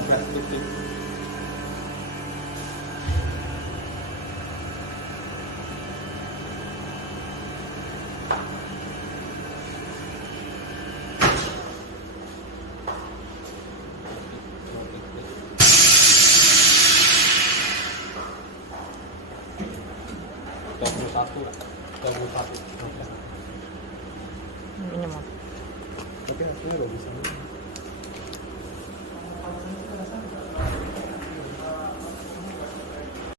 15 detik. Satu lah, 21. Ini mah. Tapi hasilnya bagus banget.